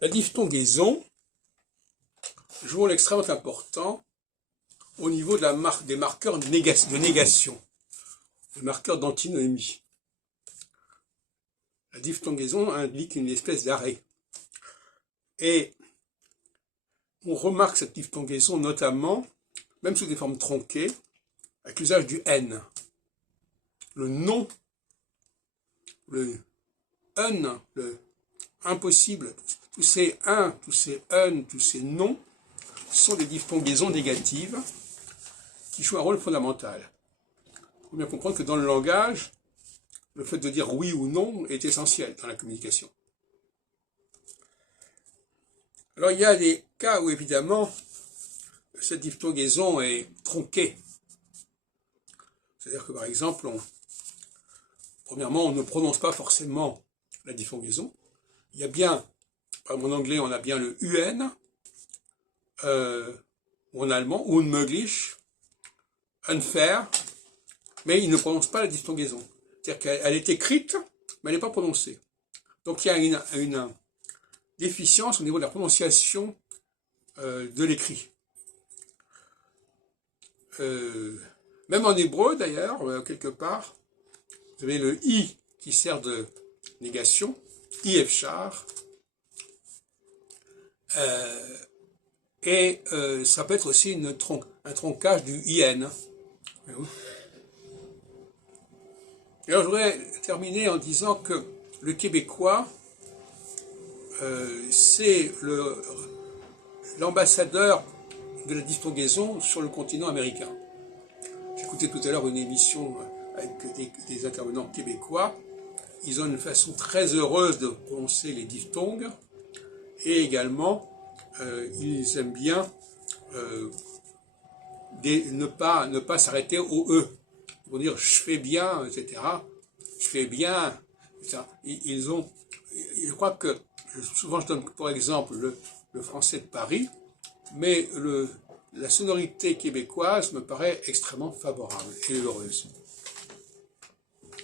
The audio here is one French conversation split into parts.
La diphtongaison joue un rôle extrêmement important au niveau des marqueurs de négation, des marqueurs d'antinomie. La diphtongaison indique une espèce d'arrêt. Et on remarque cette diphtongaison notamment, même sous des formes tronquées, avec l'usage du N. Le non, le un, le impossible, tous ces un, tous ces un, tous ces non, sont des diphtongaisons négatives qui jouent un rôle fondamental. Il faut bien comprendre que dans le langage, le fait de dire oui ou non est essentiel dans la communication. Alors il y a des cas où évidemment cette diphtongaison est tronquée. C'est-à-dire que par exemple, premièrement, on ne prononce pas forcément la diphtongaison. Il y a bien, par exemple en anglais, on a bien le UN, ou en allemand, unmöglich, unfair, mais il ne prononce pas la diphtongaison. C'est-à-dire qu'elle est écrite, mais elle n'est pas prononcée. Donc il y a une déficience au niveau de la prononciation de l'écrit. Même en hébreu d'ailleurs, quelque part, vous avez le i qui sert de négation, i efchar, et ça peut être aussi un troncage du in. Et alors je voudrais terminer en disant que le québécois, c'est l'ambassadeur de la diphtongaison sur le continent américain. J'écoutais tout à l'heure une émission avec des intervenants québécois. Ils ont une façon très heureuse de prononcer les diphtongues et également ils aiment bien ne pas s'arrêter au E. Ils vont dire je fais bien, etc. Je fais bien, etc. Je crois que souvent je donne pour exemple le français de Paris, mais la sonorité québécoise me paraît extrêmement favorable et heureuse.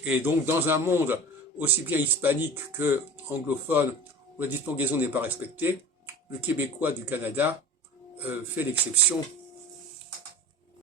Et donc dans un monde aussi bien hispanique que anglophone, où la diphtongaison n'est pas respectée, le québécois du Canada fait l'exception